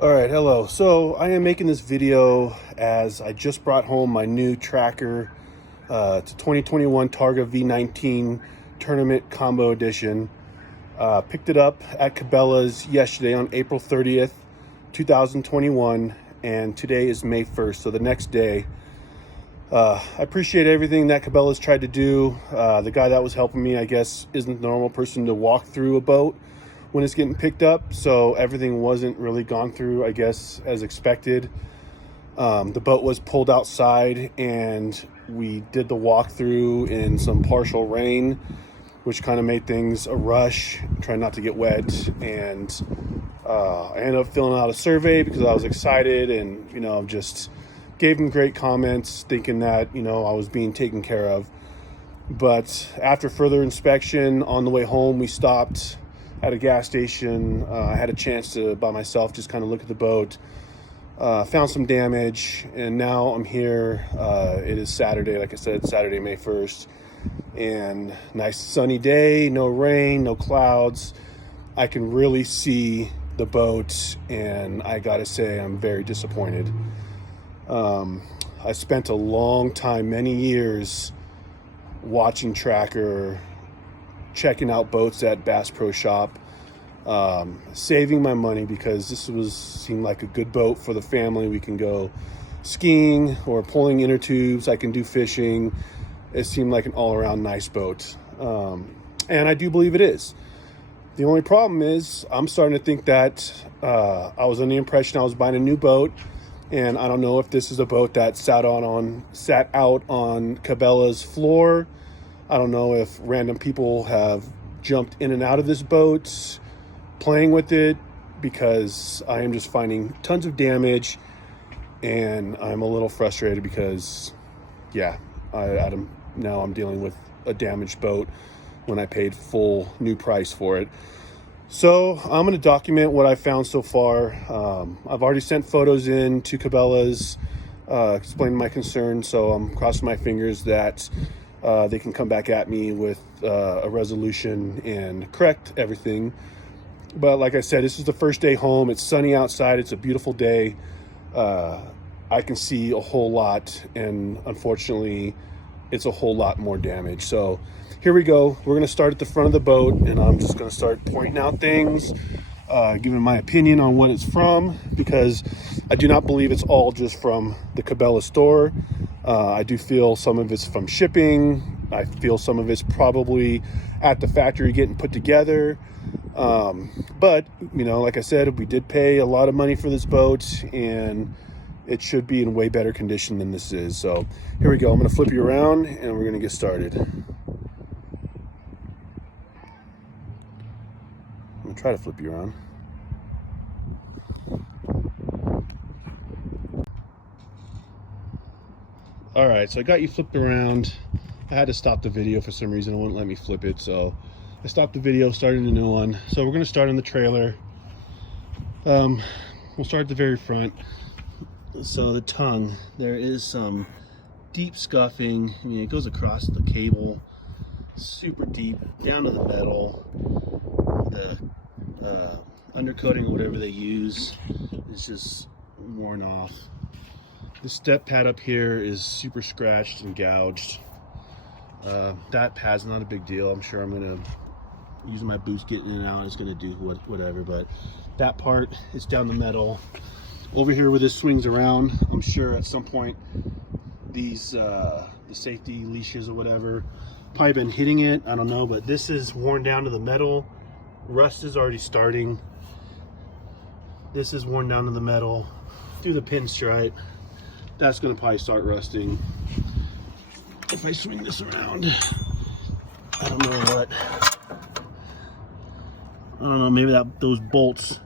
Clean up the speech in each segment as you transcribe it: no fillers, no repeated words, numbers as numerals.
All right, hello. So I am making this video as I just brought home my new tracker. It's a 2021 Targa V19 Tournament Combo Edition. Picked it up at Cabela's yesterday on April 30th, 2021, and today is May 1st, so the next day. I appreciate everything that Cabela's tried to do. The guy that was helping me, I guess, isn't the normal person to walk through a boat when it's getting picked up, so everything wasn't really gone through, I guess, as expected. The boat was pulled outside and we did the walkthrough in some partial rain, which kind of made things a rush, trying not to get wet. And I ended up filling out a survey because I was excited and, just gave him great comments, thinking that, I was being taken care of. But after further inspection on the way home, we stopped at a gas station. I had a chance to, by myself, just kind of look at the boat. Found some damage, and now I'm here. It is Saturday, like I said, Saturday, May 1st. And nice sunny day, no rain, no clouds. I can really see the boat, and I gotta say, I'm very disappointed. I spent a long time, many years, watching Tracker, checking out boats at Bass Pro Shop, saving my money because this seemed like a good boat for the family. We can go skiing or pulling inner tubes. I can do fishing. It seemed like an all-around nice boat, and I do believe it is. The only problem is I'm starting to think that I was under the impression I was buying a new boat, and I don't know if this is a boat that sat out on Cabela's floor. I don't know if random people have jumped in and out of this boat, playing with it, because I am just finding tons of damage, and I'm a little frustrated because, yeah, now I'm dealing with a damaged boat when I paid full new price for it. So I'm going to document what I found so far. I've already sent photos in to Cabela's, explaining my concerns, so I'm crossing my fingers that they can come back at me with a resolution and correct everything. But like I said, this is the first day home. It's sunny outside. It's a beautiful day. I can see a whole lot, and unfortunately, it's a whole lot more damage. So here we go. We're going to start at the front of the boat, and I'm just going to start pointing out things, giving my opinion on what it's from, because I do not believe it's all just from the Cabela store. I do feel some of it's from shipping. I feel some of it's probably at the factory getting put together. But, like I said, we did pay a lot of money for this boat, and it should be in way better condition than this is. So here we go. I'm going to flip you around, and we're going to get started. I'm going to try to flip you around. All right, so I got you flipped around. I had to stop the video for some reason. It wouldn't let me flip it, so I stopped the video, started a new one. So we're going to start on the trailer. We'll start at the very front. So the tongue, there is some deep scuffing. I mean, it goes across the cable, super deep, down to the metal. The undercoating or whatever they use is just worn off. The step pad up here is super scratched and gouged. That pad's not a big deal. I'm sure I'm gonna use my boots getting in and out. It's gonna do whatever, but that part is down the metal. Over here where this swings around, I'm sure at some point these the safety leashes or whatever probably been hitting it. I don't know, but this is worn down to the metal. Rust is already starting. This is worn down to the metal through the pinstripe. That's going to probably start rusting. If I swing this around, I don't know what. I don't know, maybe those bolts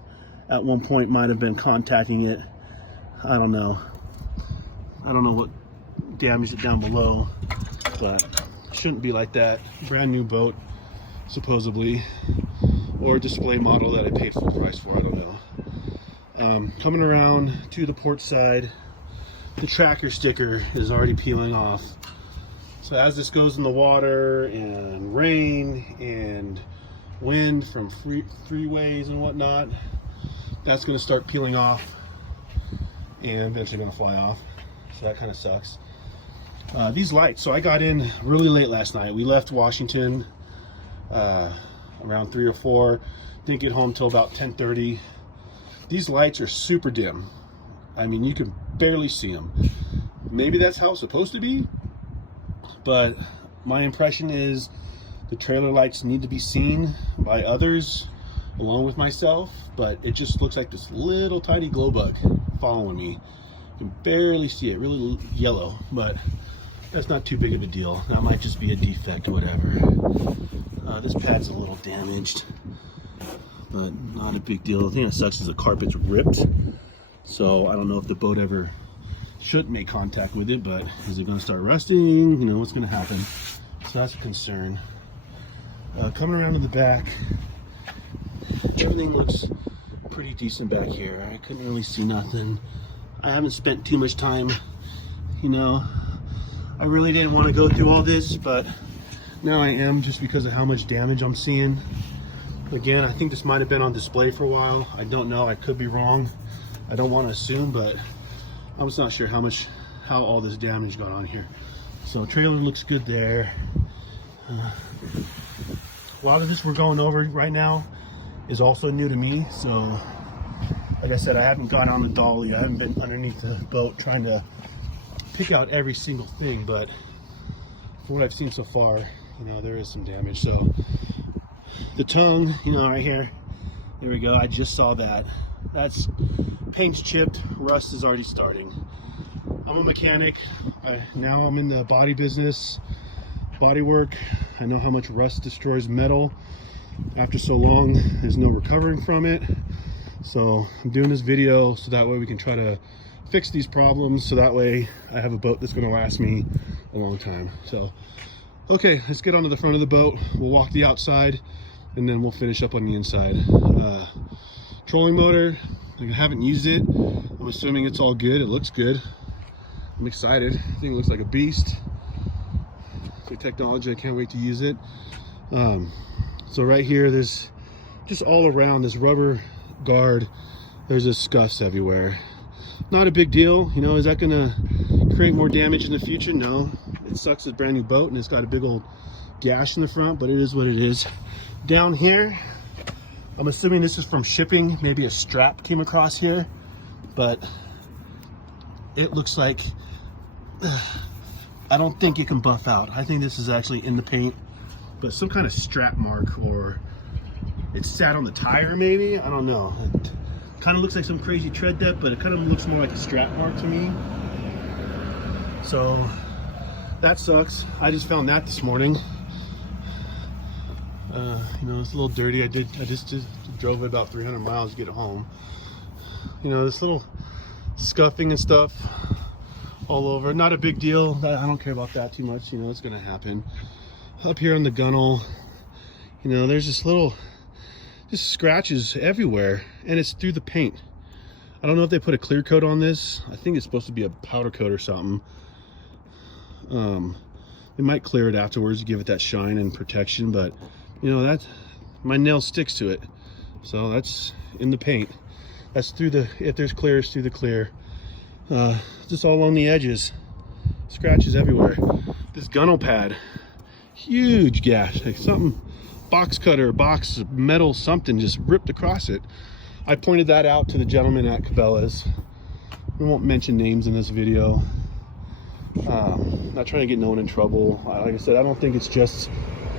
at one point might have been contacting it. I don't know. I don't know what damaged it down below, but it shouldn't be like that. Brand new boat, supposedly, or display model that I paid full price for, I don't know. Coming around to the port side, the tracker sticker is already peeling off. So as this goes in the water and rain and wind from freeways and whatnot, that's going to start peeling off and eventually going to fly off. So that kind of sucks. These lights, so I got in really late last night. We left Washington around 3 or 4. Didn't get home till about 10:30. These lights are super dim. I mean, you can barely see them. Maybe that's how it's supposed to be, but my impression is the trailer lights need to be seen by others along with myself, but it just looks like this little tiny glow bug following me. You can barely see it, really yellow, but that's not too big of a deal. That might just be a defect or whatever. This pad's a little damaged, but not a big deal. The thing that sucks is the carpet's ripped, so I don't know if the boat ever should make contact with it, but is it going to start rusting? You know, what's going to happen? So that's a concern. Coming around to the back, everything looks pretty decent back here. I couldn't really see nothing. I haven't spent too much time, you know. I really didn't want to go through all this, but now I am, just because of how much damage I'm seeing. Again, I think this might have been on display for a while. I don't know, I could be wrong. I don't want to assume, but I was not sure how all this damage got on here. So trailer looks good there. A lot of this we're going over right now is also new to me. So like I said, I haven't got on the dolly. I haven't been underneath the boat trying to pick out every single thing, but from what I've seen so far, you know, there is some damage. So the tongue, you know, right here, there we go. I just saw that. That's paint's chipped, rust is already starting. I'm a mechanic. Now I'm in the body business, body work. I know how much rust destroys metal. After so long, there's no recovering from it. So I'm doing this video so that way we can try to fix these problems, so that way I have a boat that's going to last me a long time. So okay, let's get onto the front of the boat. We'll walk the outside and then we'll finish up on the inside. Trolling motor, I haven't used it. I'm assuming it's all good. It looks good. I'm excited. I think it looks like a beast. Good technology. I can't wait to use it. So right here, there's just all around this rubber guard, there's just scuffs everywhere. Not a big deal, you know. Is that gonna create more damage in the future? No. It sucks. It's a brand new boat and it's got a big old gash in the front, but it is what it is. Down here, I'm assuming this is from shipping. Maybe a strap came across here, but it looks like I don't think it can buff out. I think this is actually in the paint, but some kind of strap mark, or it sat on the tire maybe. I don't know. It kind of looks like some crazy tread depth, but it kind of looks more like a strap mark to me. So that sucks. I just found that this morning. You know, it's a little dirty. I just drove it about 300 miles to get it home. You know, this little scuffing and stuff all over. Not a big deal. I don't care about that too much. You know, it's gonna happen. Up here on the gunnel, you know, there's just scratches everywhere, and it's through the paint. I don't know if they put a clear coat on this. I think it's supposed to be a powder coat or something. They might clear it afterwards to give it that shine and protection, but you know, that my nail sticks to it. So that's in the paint. That's through the, if there's clear, it's through the clear. Just all along the edges. Scratches everywhere. This gunnel pad, huge gash. Like something, box cutter, box metal, something just ripped across it. I pointed that out to the gentleman at Cabela's. We won't mention names in this video. Not trying to get no one in trouble. Like I said, I don't think it's just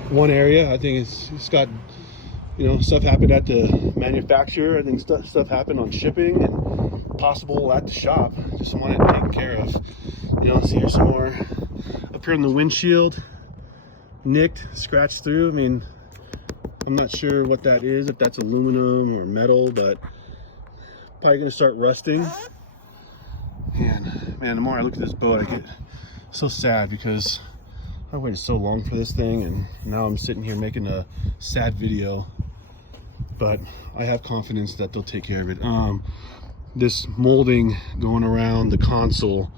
one area. I think it's got, you know, stuff happened at the manufacturer. I think stuff happened on shipping and possible at the shop. Just want it taken care of. You know, see, here's some more up here on the windshield. Nicked, scratched through. I mean, I'm not sure what that is, if that's aluminum or metal, but probably gonna start rusting. And man, the more I look at this boat, I get so sad because I waited so long for this thing, and now I'm sitting here making a sad video. But I have confidence that they'll take care of it. This molding going around the console,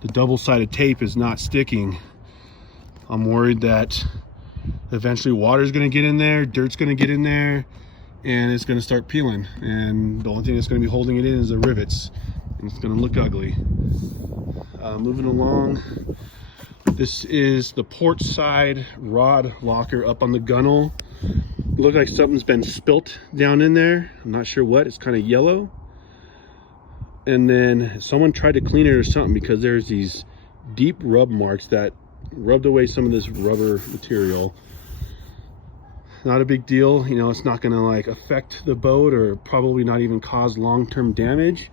the double-sided tape is not sticking. I'm worried that eventually water's gonna get in there, dirt's gonna get in there, and it's going to start peeling, and the only thing that's going to be holding it in is the rivets, and it's going to look ugly. Moving along, this is the port side rod locker up on the gunnel. It looks like something's been spilt down in there. I'm not sure what. It's kind of yellow, and then someone tried to clean it or something, because there's these deep rub marks that rubbed away some of this rubber material. Not a big deal, you know, it's not gonna like affect the boat, or probably not even cause long-term damage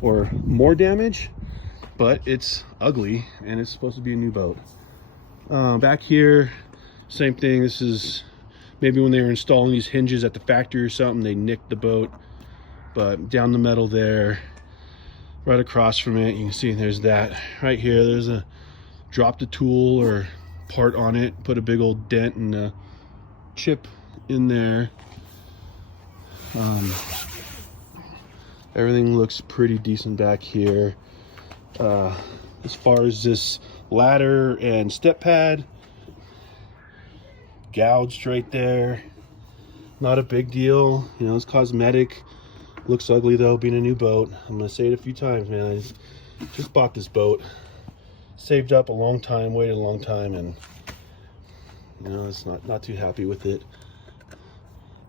or more damage, but it's ugly and it's supposed to be a new boat. Back here, same thing. This is maybe when they were installing these hinges at the factory or something, they nicked the boat. But down the metal there, right across from it, you can see there's that right here. There's a dropped a tool or part on it, put a big old dent and a chip in there. Everything looks pretty decent back here. As far as this ladder and step pad, gouged right there. Not a big deal, you know, it's cosmetic. Looks ugly though, being a new boat. I'm gonna say it a few times, man. I just bought this boat, saved up a long time, waited a long time, and you know, it's not too happy with it.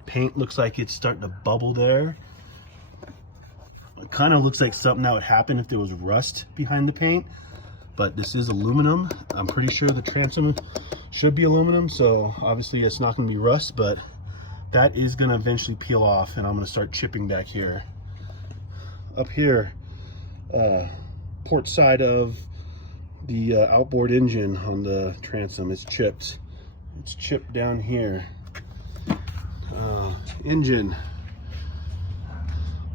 Paint looks like it's starting to bubble there. It kind of looks like something that would happen if there was rust behind the paint, but this is aluminum. I'm pretty sure the transom should be aluminum, so obviously it's not going to be rust, but that is going to eventually peel off, and I'm going to start chipping back here. Up here, port side of the outboard engine on the transom is chipped. It's chipped down here. Engine,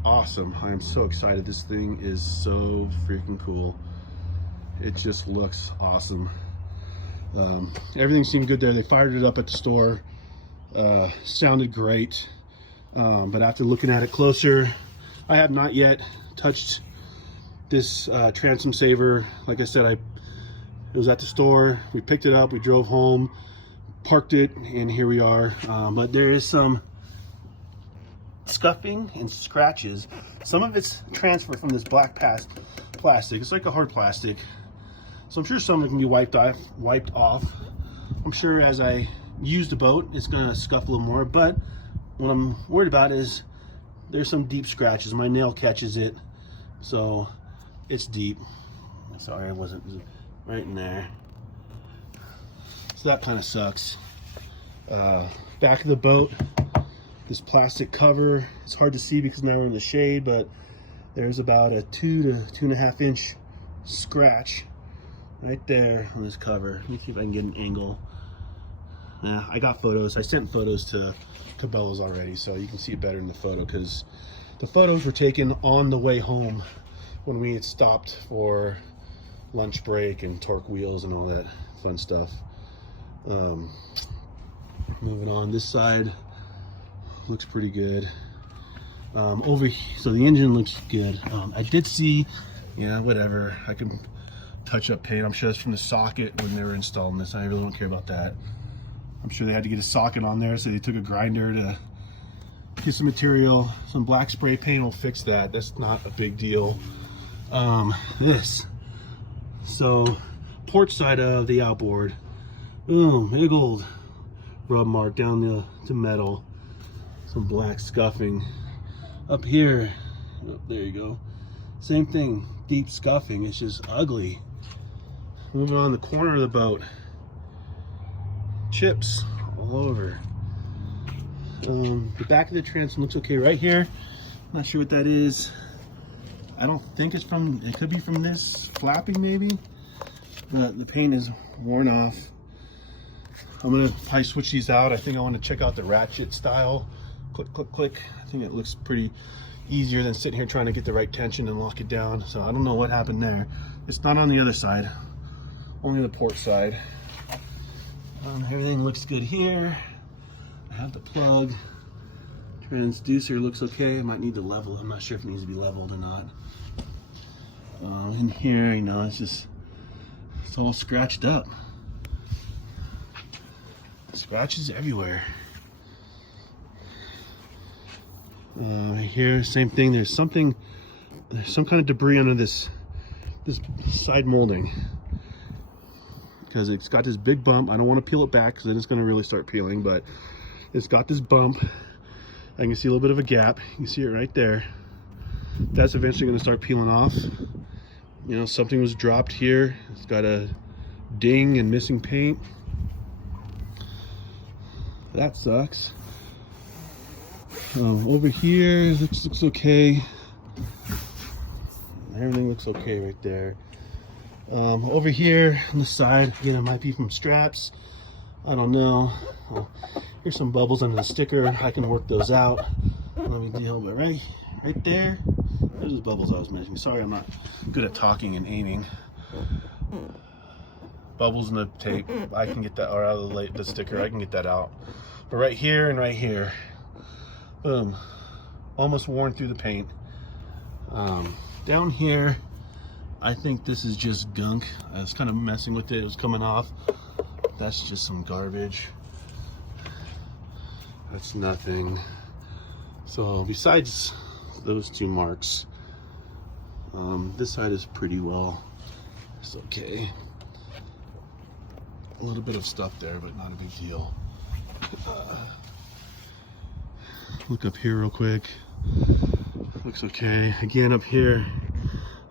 awesome. I am so excited. This thing is so freaking cool. It just looks awesome. Everything seemed good there. They fired it up at the store. Sounded great, but after looking at it closer, I have not yet touched this transom saver. Like I said, it was at the store. We picked it up, we drove home, parked it, and here we are. But there is some scuffing and scratches. Some of it's transferred from this black plastic. It's like a hard plastic, so I'm sure some of it can be wiped off. I'm sure as I use the boat, it's gonna scuff a little more, but what I'm worried about is there's some deep scratches. My nail catches it, so it's deep. Sorry, I wasn't right in there. So that kind of sucks. Back of the boat, this plastic cover, it's hard to see because now we're in the shade, but there's about a 2 to 2.5 inch scratch right there on this cover. Let me see if I can get an angle. Yeah, I got photos. I sent photos to Cabela's already, so you can see it better in the photo, because the photos were taken on the way home when we had stopped for lunch break and torque wheels and all that fun stuff. Moving on, this side looks pretty good. Over here, so the engine looks good. I did see, yeah, whatever. I can touch up paint. I'm sure that's from the socket when they were installing this. I really don't care about that. I'm sure they had to get a socket on there, so they took a grinder to get some material. Some black spray paint will fix that. That's not a big deal. So port side of the outboard, boom, big old rub mark down the metal. Some black scuffing. Up here, oh, there you go. Same thing, deep scuffing. It's just ugly. Moving on the corner of the boat, chips all over. The back of the transom looks okay right here. Not sure what that is. I don't think it's from, it could be from this flapping maybe, but the paint is worn off. I'm gonna probably switch these out. I think I want to check out the ratchet style. Click, click, click. I think it looks pretty easier than sitting here trying to get the right tension and lock it down. So I don't know what happened there. It's not on the other side, only the port side. Everything looks good here. I have the plug. Transducer looks okay. I might need to level it. I'm not sure if it needs to be leveled or not. In here, you know, it's all scratched up. Scratches everywhere. Here, same thing. There's some kind of debris under this side molding, because it's got this big bump. I don't want to peel it back because then it's going to really start peeling, but it's got this bump. I can see a little bit of a gap. You can see it right there. That's eventually going to start peeling off. You know, something was dropped here. It's got a ding and missing paint. That sucks. Over here, looks okay. Everything looks okay right there. Over here on the side, again, it might be from straps. I don't know. Here's some bubbles under the sticker. I can work those out. No big deal. But right there, there's the bubbles I was mentioning. Sorry, I'm not good at talking and aiming. Bubbles in the tape. I can get that, or out of the sticker. I can get that out. But right here and right here, boom, almost worn through the paint. Down here, I think this is just gunk. I was kind of messing with it. It was coming off. That's just some garbage. That's nothing. So besides those two marks, this side is pretty well. It's okay. A little bit of stuff there, but not a big deal. Look up here real quick. Looks okay. Again, up here,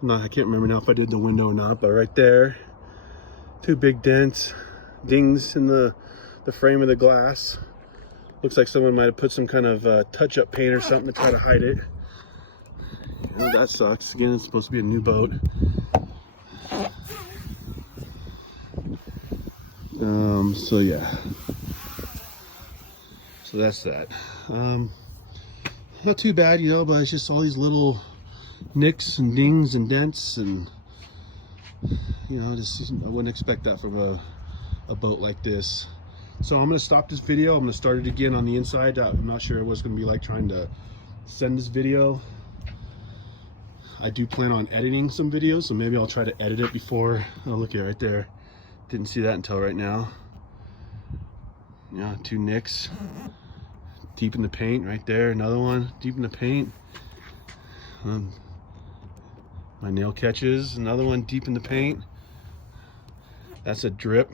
I can't remember now if I did the window or not, but right there, two big dents, dings in the frame of the glass. Looks like someone might have put some kind of touch-up paint or something to try to hide it. Oh, that sucks. Again, it's supposed to be a new boat. So yeah. So that's that. Not too bad, you know, but it's just all these little nicks and dings and dents, and you know, just I wouldn't expect that from a boat like this. So I'm gonna stop this video. I'm gonna start it again on the inside. I'm not sure what's gonna be like trying to send this video. I do plan on editing some videos, so maybe I'll try to edit it before. Oh, look at it right there. Didn't see that until right now. Yeah, two nicks deep in the paint right there. Another one deep in the paint. My nail catches. Another one deep in the paint. That's a drip,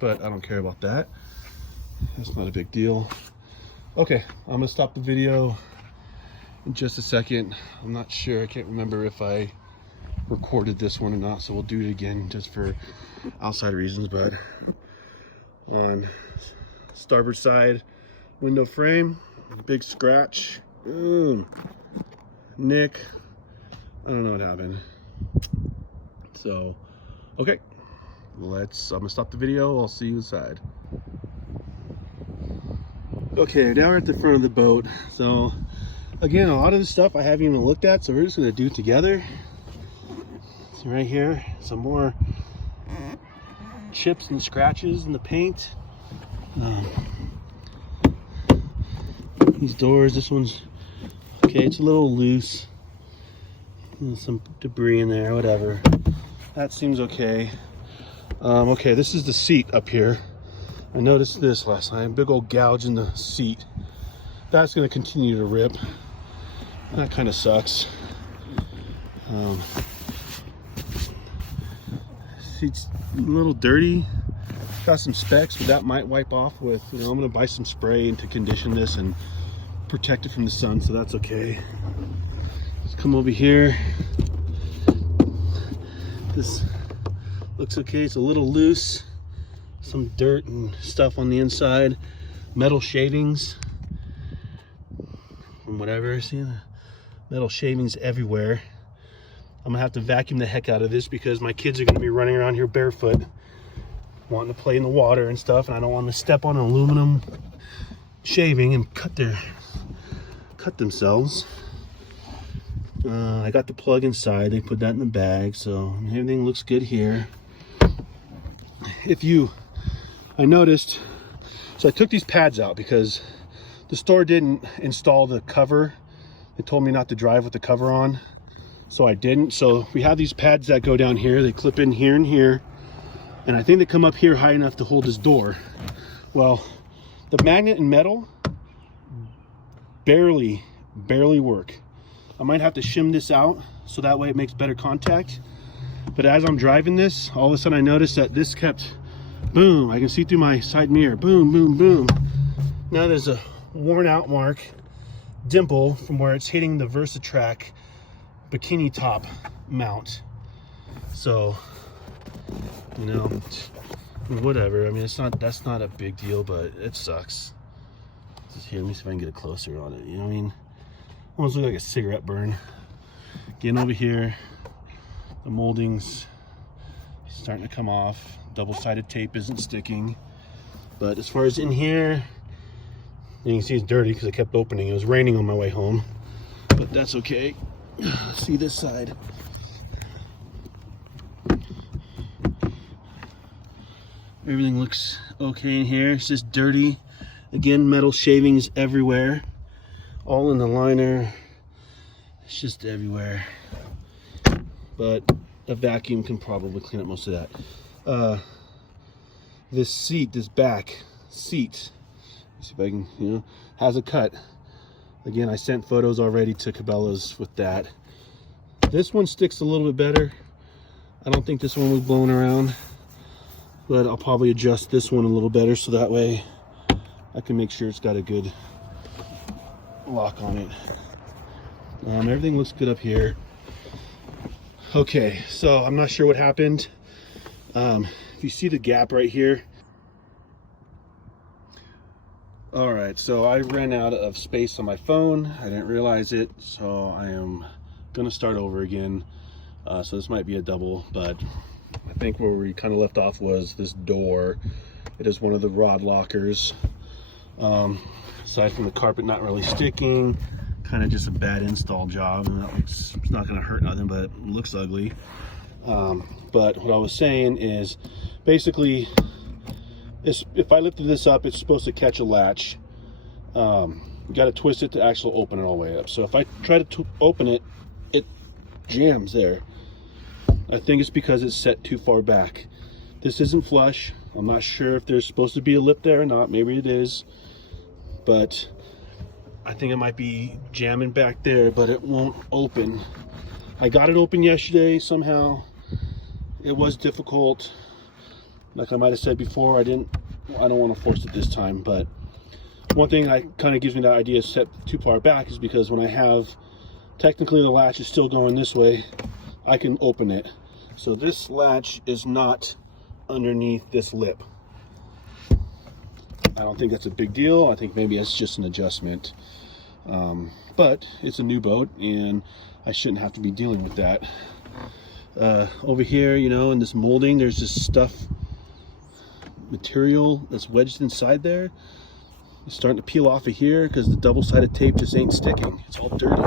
but I don't care about that. That's not a big deal. Okay, I'm gonna stop the video in just a second. I'm not sure, I can't remember if I recorded this one or not, so we'll do it again just for outside reasons. But on starboard side window frame, big scratch. Nick, I don't know what happened. So okay, I'm gonna stop the video. I'll see you inside. Okay, now we're at the front of the boat. So again, a lot of the stuff I haven't even looked at, so we're just gonna do it together. So right here, some more chips and scratches in the paint. These doors, this one's okay, it's a little loose. There's some debris in there, whatever. That seems okay. Okay, this is the seat up here. I noticed this last time, big old gouge in the seat. That's gonna continue to rip. That kind of sucks. Seat's a little dirty. Got some specks, but that might wipe off with, you know, I'm gonna buy some spray and to condition this and protect it from the sun, so that's okay. Let's come over here. This looks okay, it's a little loose. Some dirt and stuff on the inside. Metal shavings. From whatever, see the metal shavings everywhere. I'm gonna have to vacuum the heck out of this because my kids are gonna be running around here barefoot, wanting to play in the water and stuff, and I don't want them to step on an aluminum shaving and cut themselves. I got the plug inside. They put that in the bag, so everything looks good here. I noticed, so I took these pads out because the store didn't install the cover. They told me not to drive with the cover on, so I didn't. So we have these pads that go down here. They clip in here and here, and I think they come up here high enough to hold this door. Well, the magnet and metal barely barely work. I might have to shim this out so that way it makes better contact. But as I'm driving this, all of a sudden I noticed that this kept, boom, I can see through my side mirror, boom, boom, boom. Now there's a worn out mark, dimple, from where it's hitting the VersaTrack bikini top mount. So, you know, whatever. I mean, that's not a big deal, but it sucks. Just here, let me see if I can get it closer on it. You know what I mean? Almost look like a cigarette burn. Getting over here, the molding's starting to come off. Double-sided tape isn't sticking. But as far as in here, you can see it's dirty because I kept opening. It was raining on my way home, but that's okay. See this side. Everything looks okay in here. It's just dirty. Again, metal shavings everywhere. All in the liner. It's just everywhere. But a vacuum can probably clean up most of that. This seat, this back seat, see if I can, you know, has a cut. Again, I sent photos already to Cabela's with that. This one sticks a little bit better. I don't think this one was blown around, but I'll probably adjust this one a little better so that way I can make sure it's got a good lock on it. Everything looks good up here. Okay, so I'm not sure what happened. If you see the gap right here. All right, so I ran out of space on my phone. I didn't realize it, so I am gonna start over again. So this might be a double, but I think where we kind of left off was this door. It is one of the rod lockers. Aside from the carpet not really sticking, kind of just a bad install job, and it's not gonna hurt nothing, but it looks ugly. But what I was saying is, basically, if I lifted this up, it's supposed to catch a latch. You got to twist it to actually open it all the way up. So if I try to open it, it jams there. I think it's because it's set too far back. This isn't flush. I'm not sure if there's supposed to be a lip there or not. Maybe it is, but I think it might be jamming back there, but it won't open. I got it open yesterday somehow. It was difficult. Like I might have said before, I don't want to force it this time, but one thing that kind of gives me the idea is set too far back is because when I have, technically the latch is still going this way, I can open it. So this latch is not underneath this lip. I don't think that's a big deal. I think maybe it's just an adjustment. But it's a new boat and I shouldn't have to be dealing with that. Over here, you know, in this molding, there's this stuff, material that's wedged inside there. It's starting to peel off of here because the double-sided tape just ain't sticking. It's all dirty.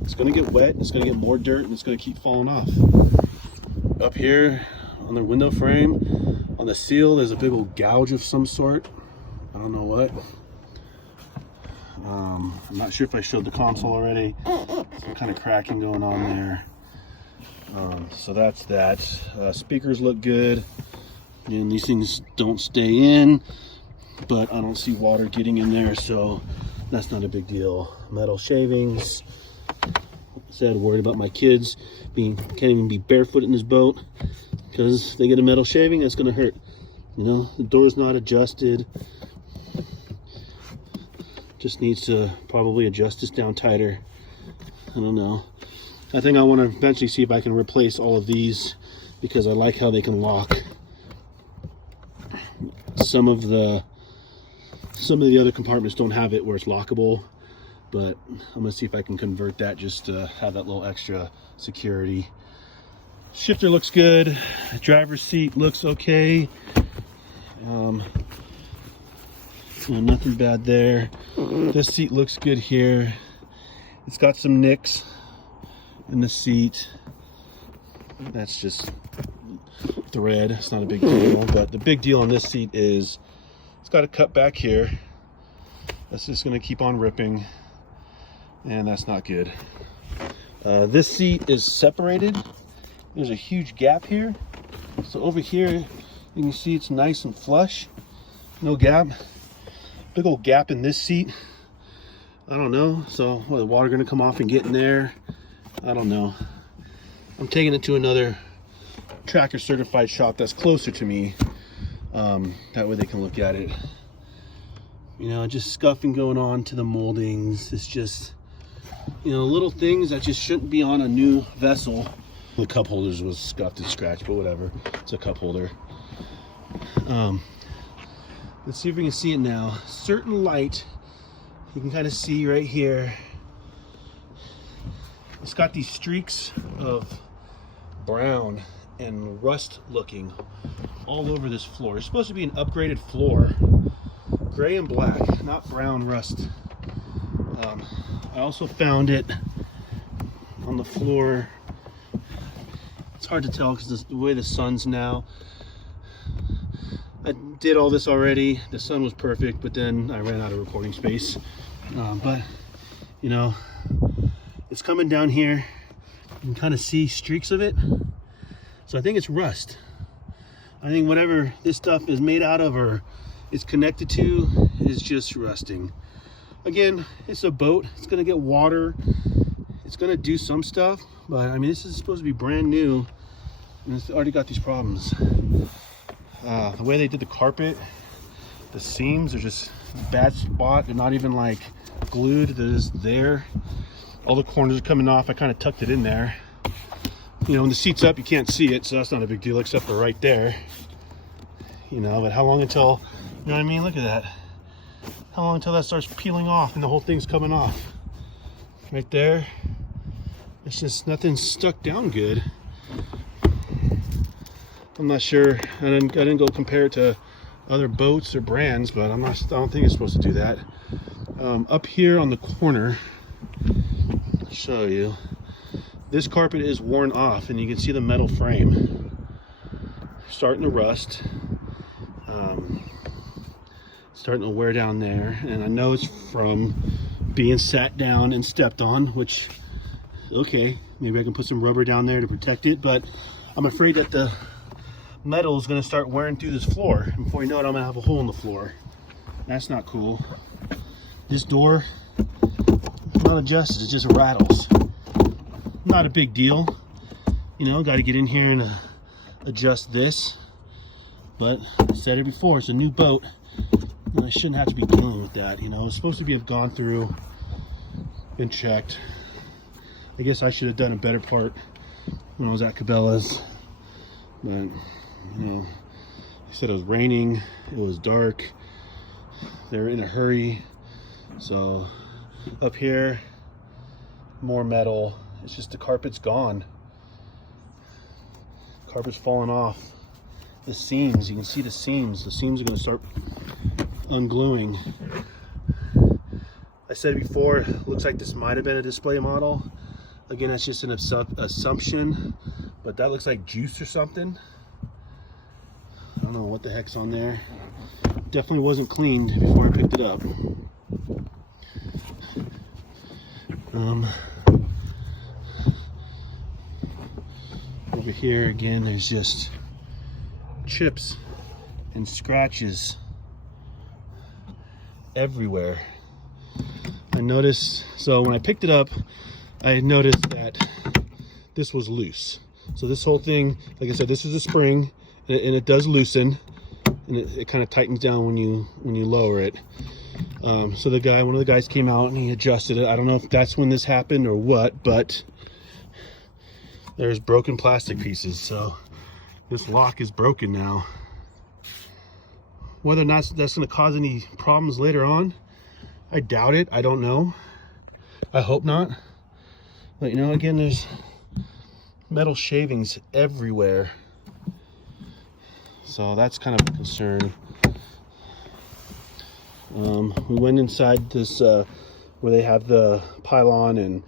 It's gonna get wet, it's gonna get more dirt, and it's gonna keep falling off. Up here on the window frame, on the seal, there's a big old gouge of some sort. I don't know what. I'm not sure if I showed the console already. Some kind of cracking going on there. So that's that. Speakers look good. And these things don't stay in, but I don't see water getting in there, so that's not a big deal. Metal shavings. Like I said, worried about my kids can't even be barefoot in this boat because they get a metal shaving, that's gonna hurt. You know, the door's not adjusted. Just needs to probably adjust this down tighter. I don't know. I think I want to eventually see if I can replace all of these because I like how they can lock. Some of the other compartments don't have it where it's lockable, but I'm gonna see if I can convert that just to have that little extra security. Shifter looks good. Driver's seat looks okay. Nothing bad there. This seat looks good here. It's got some nicks in the seat. That's just thread. It's not a big deal, but the big deal on this seat is it's got a cut back here. That's just going to keep on ripping, and that's not good. This seat is separated. There's a huge gap here. So over here, you can see it's nice and flush. No gap. Big old gap in this seat. I don't know. So what, the water gonna come off and get in there? I don't know. I'm taking it to another tracker certified shop that's closer to me. That way they can look at it. You know, just scuffing going on to the moldings. It's just, you know, little things that just shouldn't be on a new vessel. The cup holders was scuffed and scratched, but whatever. It's a cup holder. Let's see if we can see it now. Certain light, you can kind of see right here. It's got these streaks of brown and rust looking all over this floor. It's supposed to be an upgraded floor. Gray and black, not brown rust. I also found it on the floor. It's hard to tell because the way the sun's now. I did all this already. The sun was perfect, but then I ran out of recording space. But, you know, it's coming down here. You can kind of see streaks of it. So I think it's rust. I think whatever this stuff is made out of or is connected to is just rusting. Again, it's a boat. It's gonna get water. It's gonna do some stuff, but I mean, this is supposed to be brand new and it's already got these problems. The way they did the carpet, the seams are just a bad spot. They're not even like glued, they're just there. All the corners are coming off. I kind of tucked it in there. You know, when the seat's up, you can't see it, so that's not a big deal except for right there. You know, but how long until, you know what I mean? Look at that. How long until that starts peeling off and the whole thing's coming off? Right there. It's just nothing's stuck down good. I'm not sure. I didn't go compare it to other boats or brands, but I don't think it's supposed to do that. Up here on the corner, I'll show you. This carpet is worn off, and you can see the metal frame starting to rust. Starting to wear down there, and I know it's from being sat down and stepped on, which, okay, maybe I can put some rubber down there to protect it, but I'm afraid that the metal is going to start wearing through this floor. And before you know it, I'm going to have a hole in the floor. That's not cool. This door, not adjusted, it just rattles. Not a big deal. You know, got to get in here and adjust this. But I said it before, it's a new boat. And I shouldn't have to be dealing with that. You know, it's supposed to be have gone through, been checked. I guess I should have done a better part when I was at Cabela's. But, you know, they said it was raining, it was dark, they were in a hurry. So up here, more metal. It's just the carpet's gone. Carpet's falling off. The seams, you can see the seams. The seams are going to start ungluing. I said before, looks like this might have been a display model. Again, that's just an assumption, but that looks like juice or something. I don't know what the heck's on there. Definitely wasn't cleaned before I picked it up. Over here again, there's just chips and scratches everywhere. I noticed, so when I picked it up, I noticed that this was loose. So this whole thing, like I said, this is a spring, and it does loosen, and it kind of tightens down when you lower it. So one of the guys came out and he adjusted it. I don't know if that's when this happened or what, but there's broken plastic pieces. So this lock is broken now. Whether or not that's going to cause any problems later on, I doubt it. I don't know. I hope not. But you know, again, there's metal shavings everywhere. So that's kind of a concern. We went inside this where they have the pylon and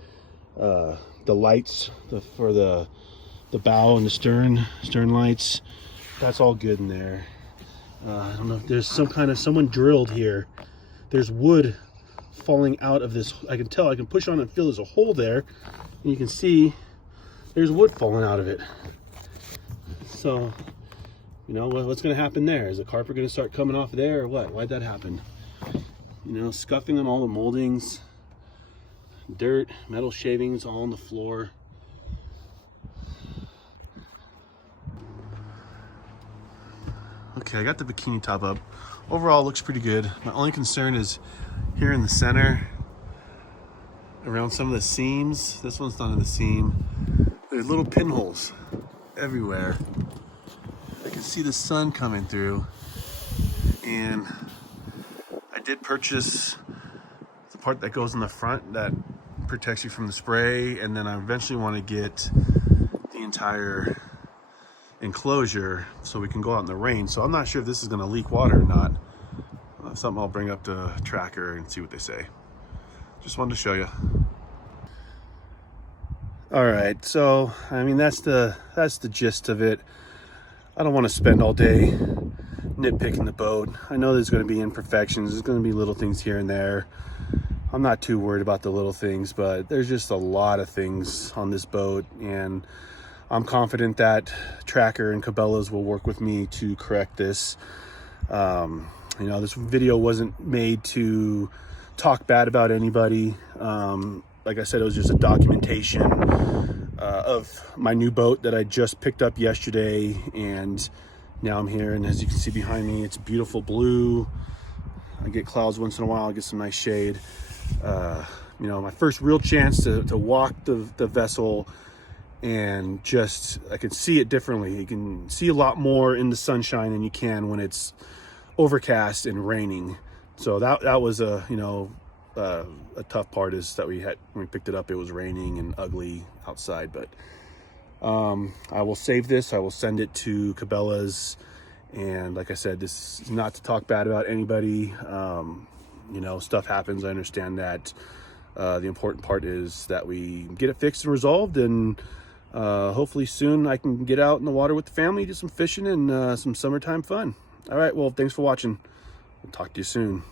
the lights for the bow and the stern lights. That's all good in there. I don't know if there's someone drilled here. There's wood falling out of this. I can tell, I can push on and feel there's a hole there, and you can see there's wood falling out of it. So, you know, what's going to happen there? Is the carpet going to start coming off there or what? Why'd that happen? You know, scuffing on all the moldings. dirt, metal shavings all on the floor. Okay, I got the bikini top up. Overall, it looks pretty good. My only concern is here in the center, around some of the seams. This one's not in the seam. There's little pinholes everywhere. I can see the sun coming through. And I did purchase the part that goes in the front that protects you from the spray, and then I eventually want to get the entire enclosure so we can go out in the rain. So I'm not sure if this is going to leak water or not. Something I'll bring up to Tracker and see what they say. Just wanted to show you. All right, so I mean that's the gist of it. I don't want to spend all day nitpicking the boat. I know there's going to be imperfections. There's going to be little things here and there. I'm not too worried about the little things, but there's just a lot of things on this boat, and I'm confident that Tracker and Cabela's will work with me to correct this. You know, this video wasn't made to talk bad about anybody. Like I said, it was just a documentation of my new boat that I just picked up yesterday, and now I'm here, and as you can see behind me, it's beautiful blue. I get clouds once in a while, I get some nice shade. You know, my first real chance to walk the vessel, and just I can see it differently. You can see a lot more in the sunshine than you can when it's overcast and raining. So that was a, you know, a tough part is that when we picked it up, it was raining and ugly outside. But I will save this. I will send it to Cabela's, and like I said, this is not to talk bad about anybody. You know, stuff happens, I understand that. The important part is that we get it fixed and resolved, and hopefully soon I can get out in the water with the family, do some fishing and some summertime fun. All right, well, thanks for watching. We'll talk to you soon.